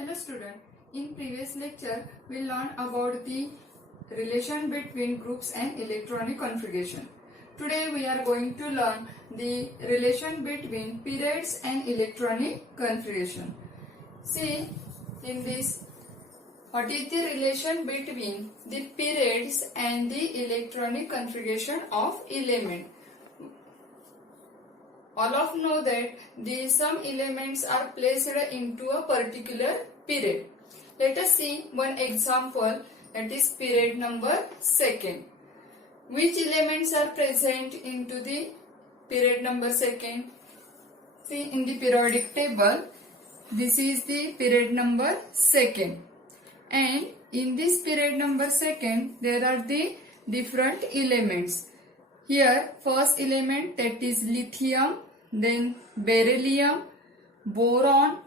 Hello student, in previous lecture we learned about the relation between groups and electronic configuration. Today we are going to learn the relation between periods and electronic configuration. See in this, what is the relation between the periods and the electronic configuration of element? All of know that some elements are placed into a particular period. Let us see one example, that is period number second. Which elements are present into the period number second? See in the periodic table, this is the period number second, and in this period number second there are the different elements. Here first element, that is lithium, then beryllium, boron,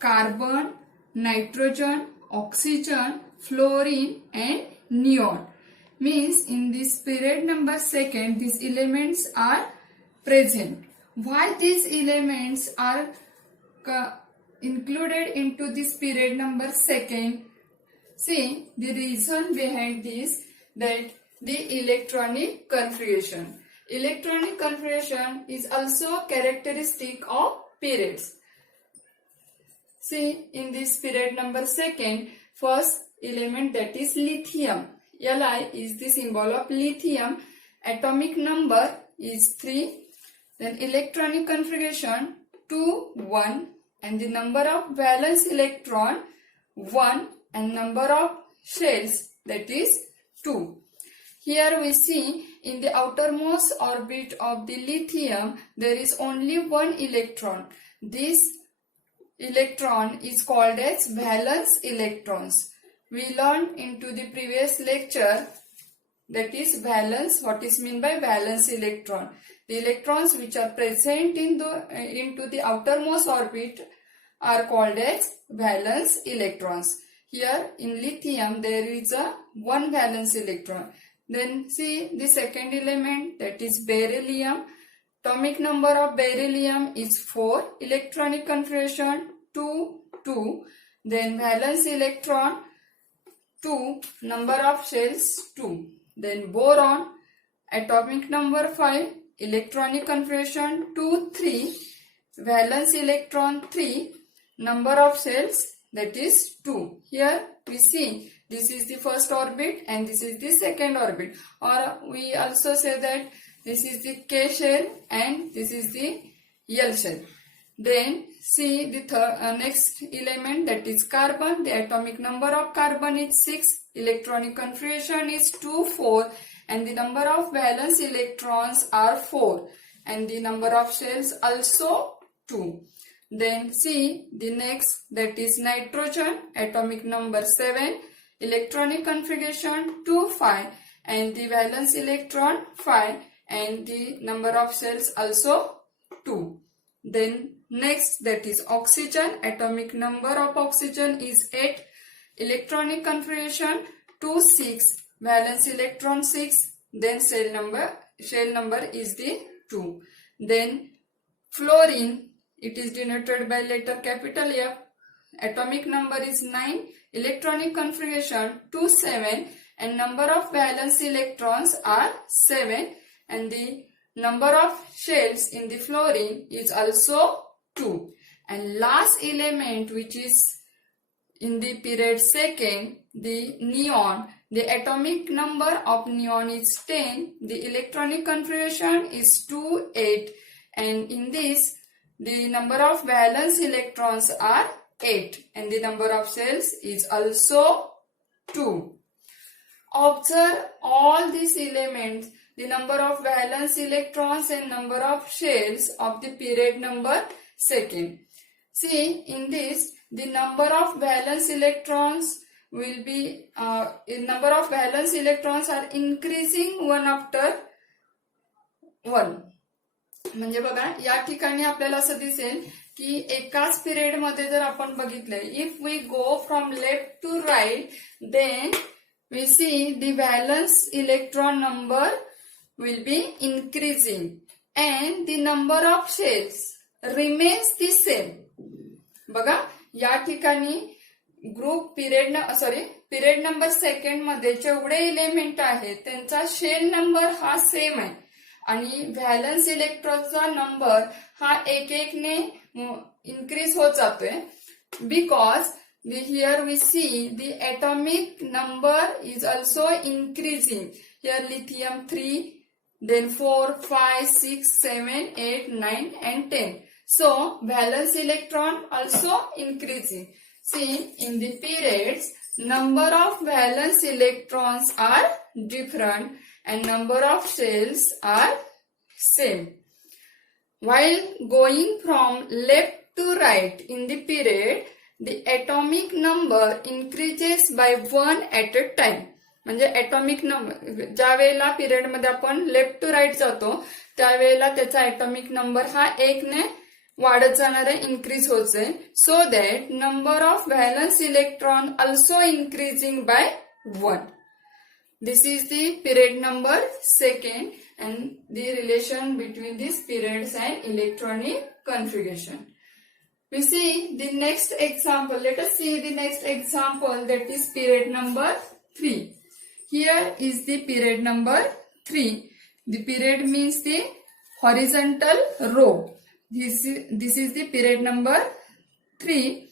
carbon, nitrogen, oxygen, fluorine and neon. Means in this period number second these elements are present. Why these elements are included into this period number second? See the reason behind this, that the electronic configuration. Electronic configuration is also a characteristic of periods. See in this period number second, first element, that is lithium. Li is the symbol of lithium. Atomic number is 3. Then electronic configuration 2, 1. And the number of valence electron 1. And number of shells, that is 2. Here we see in the outermost orbit of the lithium there is only one electron. This electron is called as valence electrons. We learned into the previous lecture, that is valence. What is meant by valence electron? The electrons which are present into the outermost orbit are called as valence electrons. Here in lithium there is a one valence electron. Then see the second element, that is beryllium. Atomic number of beryllium is 4. Electronic configuration 2, 2. Then valence electron 2. Number of shells 2. Then boron. Atomic number 5. Electronic configuration 2, 3. Valence electron 3. Number of shells, that is 2. Here we see this is the first orbit and this is the second orbit, or we also say that this is the K shell and this is the L shell. Then see the next element, that is carbon. The atomic number of carbon is 6. Electronic configuration is 2, 4. And the number of valence electrons are 4. And the number of shells also 2. Then see the next, that is nitrogen. Atomic number 7. Electronic configuration 2, 5. And the valence electron 5. And the number of shells also 2. Then next, that is oxygen. Atomic number of oxygen is 8. Electronic configuration 2, 6. Valence electron 6. Then shell number is the 2. Then fluorine, it is denoted by letter capital F. Atomic number is 9. Electronic configuration 2, 7. And number of valence electrons are 7. And the number of shells in the fluorine is also 2. And last element, which is in the period second, the neon. The atomic number of neon is 10. The electronic configuration is 2, 8. And in this, the number of valence electrons are 8. And the number of shells is also 2. Observe all these elements, the number of valence electrons and number of shells of the period number second. See in this, the number of valence electrons will be number of valence electrons are increasing one after one. म्हणजे बघा या ठिकाणी आपल्याला असं दिसेल की एकाच period मध्ये जर आपण बघितलं, if we go from left to right, then we see the valence electron number will be increasing and the number of shells remains the same. बघा या ठिकाणी ग्रुप पिरियड नंबर सेकंड मध्ये जेवढे इलेमेंट आहेत त्यांचा शेल नंबर हा same आहे आणि व्हॅलन्स इलेक्ट्रॉनचा नंबर हा एक एकने इन्क्रीज होत जातोय because here we see the atomic number is also increasing. Here lithium 3, then 4, 5, 6, 7, 8, 9 and 10. So valence electron also increasing. See, in the periods, number of valence electrons are different and number of shells are same. While going from left to right in the period, the atomic number increases by 1 at a time. म्हणजे atomic number ज्या वेळेला period मध्ये आपण left to right जातो त्यावेळेला त्याचा atomic number हा 1 ने वाढत जाणार आहे, इन्क्रीज होत आहे. So that number of valence electron also increasing by 1. This is the period number second and the relation between these periods and electronic configuration. We see the next example. Let us see the next example, that is period number 3. Here is the period number 3. The period means the horizontal row. This is the period number 3.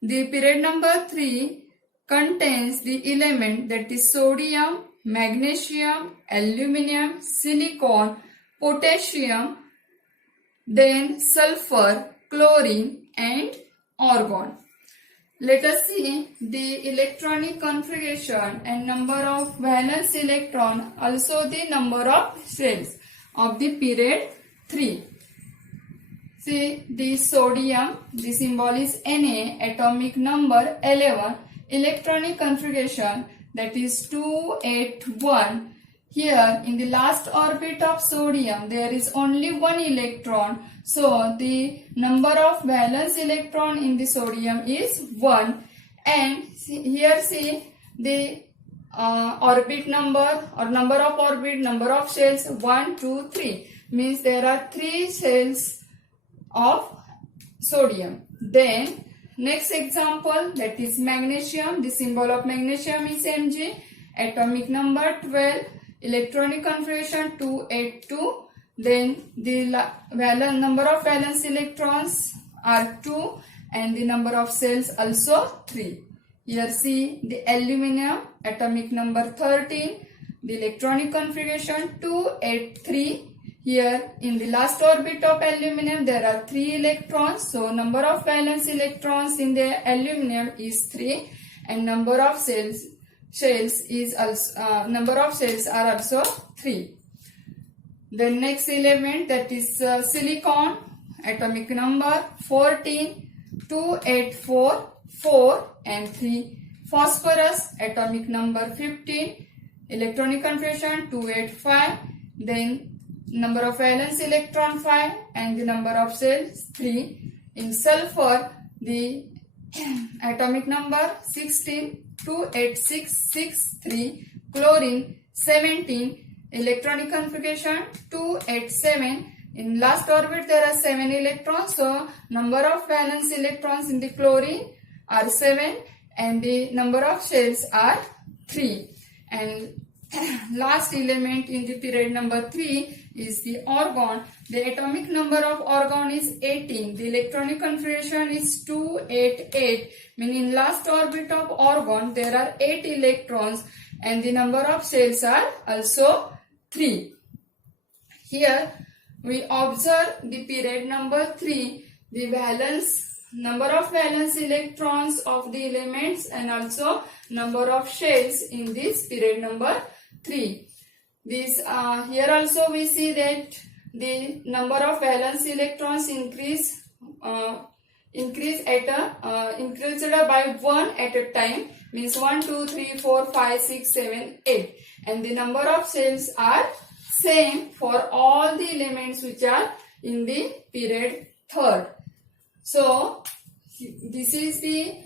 The period number 3 contains the element that is sodium, magnesium, aluminum, silicon, potassium, then sulfur, chlorine and argon. Let us see the electronic configuration and number of valence electron, also the number of shells of the period 3. See the sodium, the symbol is Na, atomic number 11, electronic configuration that is 281. Here in the last orbit of sodium there is only one electron, so the number of valence electron in the sodium is 1. And here see the orbit number or number of orbit, number of shells 1, 2, 3 means there are 3 shells of sodium. Then next example, that is magnesium. The symbol of magnesium is Mg, atomic number 12, electronic configuration 282. Then the number of valence electrons are 2 and the number of shells also 3. Here see the aluminum, atomic number 13, the electronic configuration 283. Here in the last orbit of aluminum there are 3 electrons, so number of valence electrons in the aluminum is 3 and number of shells are also 3. The next element, that is silicon, atomic number 14, 284, 4 and 3. Phosphorus, atomic number 15, electronic configuration 285, then number of valence electron 5 and the number of shells 3. In sulfur, the atomic number 16, 28663, chlorine 17, electronic configuration 287. In last orbit there are 7 electrons, so number of valence electrons in the chlorine are 7 and the number of shells are 3. And last element in the period number 3 is the argon. The atomic number of argon is 18. The electronic configuration is 288. Meaning in last orbit of argon there are 8 electrons and the number of shells are also 3. Here we observe the period number 3, the number of valence electrons of the elements and also number of shells in this period number 3. This here also we see that the number of valence electrons increased by 1 at a time, means 1, 2, 3, 4, 5, 6, 7, 8, and the number of shells are same for all the elements which are in the period 3rd. So this is the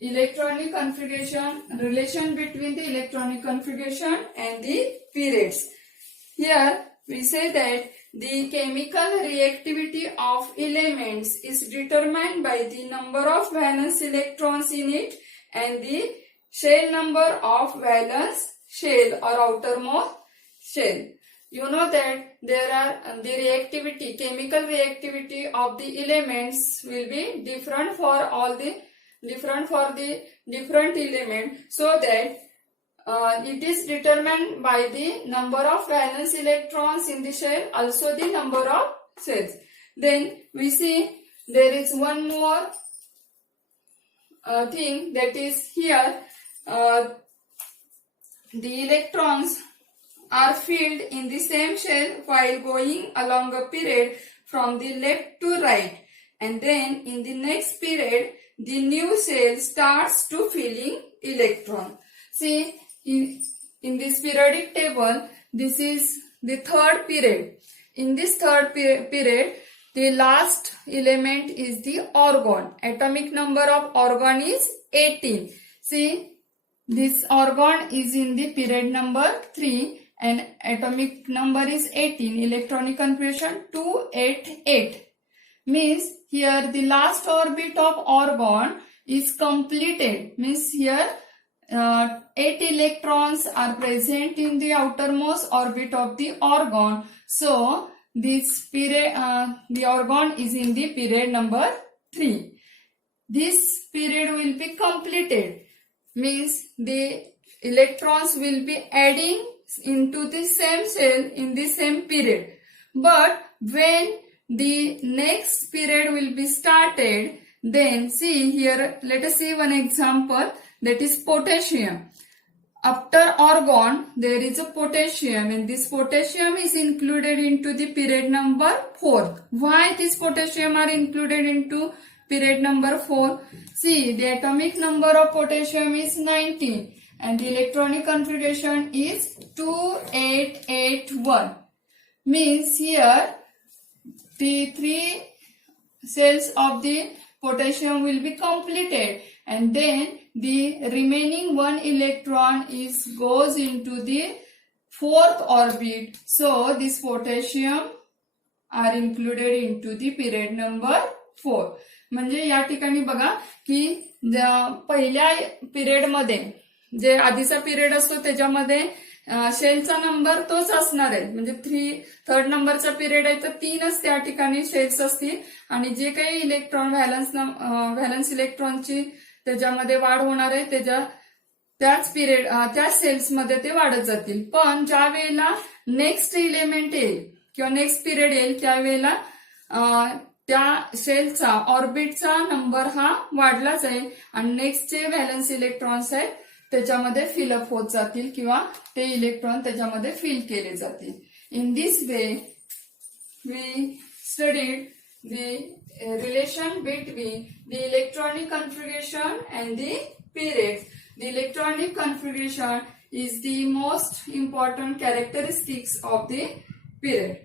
electronic configuration, relation between the electronic configuration and the periods. Here we say that the chemical reactivity of elements is determined by the number of valence electrons in it and the shell number of valence shell or outermost shell. You know that there are the reactivity, chemical reactivity of the elements will be different for all the different element, so that it is determined by the number of valence electrons in the shell, also the number of shells. Then we see there is one more thing, that is here the electrons are filled in the same shell while going along a period from the left to right, and then in the next period the new shell starts to filling electron. See, in this periodic table, this is the third period. In this third period, the last element is the argon. Atomic number of argon is 18. See, this argon is in the period number 3 and atomic number is 18. Electronic configuration 288. Means here the last orbit of argon is completed. Means here 8 electrons are present in the outermost orbit of the argon. So this period, the argon is in the period number 3. This period will be completed. Means the electrons will be adding into the same shell in the same period. But when the next period will be started, then see here, let us see one example, that is potassium. After argon, there is a potassium, and this potassium is included into the period number 4. Why this potassium are included into period number 4? See, the atomic number of potassium is 19 and the electronic configuration is 2881. Means here the 3 cells of the potassium will be completed, and then the remaining 1 electron goes into the 4th orbit. So this potassium are included into the period number 4. म्हणजे या ठिकाणी बघा की पहिल्या period मध्ये जे आधीचा period असतो त्याच्यामध्ये शेलचा नंबर तोच असणार आहे. म्हणजे थर्ड नंबरचा पिरियड आहे तर 3च त्या ठिकाणी शेल्स असतील आणि जे काही इलेक्ट्रॉन व्हॅलन्स इलेक्ट्रॉनची त्याच्यामध्ये वाढ होणार आहे त्याच सेल्स मध्ये ते वाढत जातील. पण ज्या वेळेला नेक्स्ट इलेमेंट येईल किंवा नेक्स्ट पिरियड येईल त्यावेळेला त्या सेलचा ऑर्बिटचा नंबर हा वाढलाच आहे आणि नेक्स्ट जे व्हॅलन्स इलेक्ट्रॉन्स आहेत त्याच्यामध्ये फिलअप होत जातील किंवा ते इलेक्ट्रॉन त्याच्यामध्ये फिल केले जातील. In this way we studied the relation between the electronic configuration and the periods. The electronic configuration is the most important characteristics of the period.